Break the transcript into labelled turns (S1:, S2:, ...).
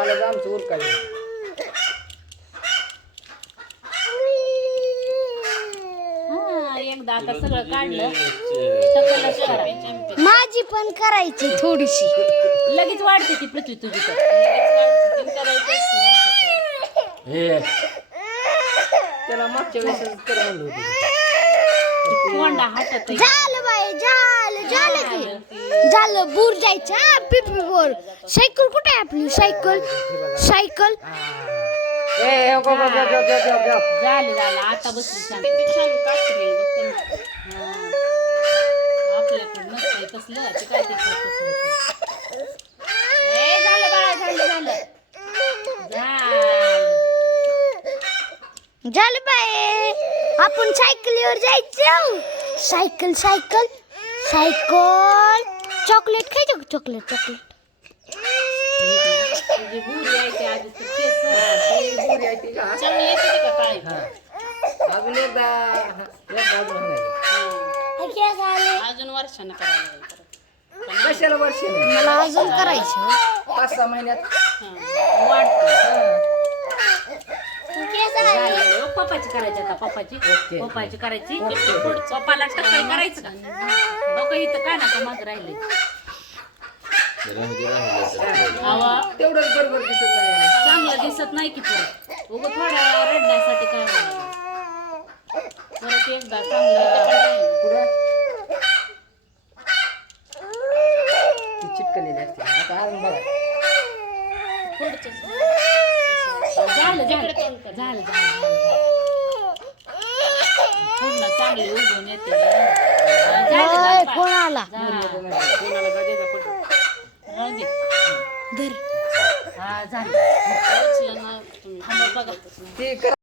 S1: कालच आमचं उर काय
S2: हा एकदा आता सगळं काढलं. करा
S3: माझी पण करायची थोडीशी.
S2: लगेच वाढते ती पृथ्वी तुझी तर.
S1: हे. त्याला मागच्या वेळेस कर म्हणलं होतं.
S2: कोंडा हातात
S3: झालं बाई झालं. झालं बुर जायचं पिपी बोर. सायकल कुठे आहे आपली? Cycle cycle.
S2: झालं झालं. आता बसली शांत हा. आपल्याकडं नसतंय तसलं. ते काय ते तसं होतं. ए, झालं बाळा झालं झालं. झालं.
S3: झालं बाई. आपण सायकलीवर जायचं. Cycle cycle. सायकल चॉकलेट खायचं चॉकलेट चॉकलेट.
S1: अजून एकदा अजून
S2: वर्षानं करायला.
S1: कशाला वर्ष
S3: मला अजून करायचं
S1: पाच सहा महिन्यात.
S2: वाढतं. ओ, पप्पाची करायची आता पप्पाची.
S1: ओके.
S2: पप्पाची करायची.
S1: ओके.
S2: पप्पाला टक्कल करायचं का? लोक इथं काय ना का मग राहिले
S1: तेवढंच बरोबर दिसत नाही
S2: चांगलं दिसत नाही की परत उगं थोड्या वेळा रडण्यासाठी काय होणार? परत एकदा चांगलं
S1: पुढं ती चिटकलेली असते. आता अजून बघा.
S2: झालं झालं. झालं झालं झालं,
S3: आला
S2: हा झालं बघा.
S1: कर.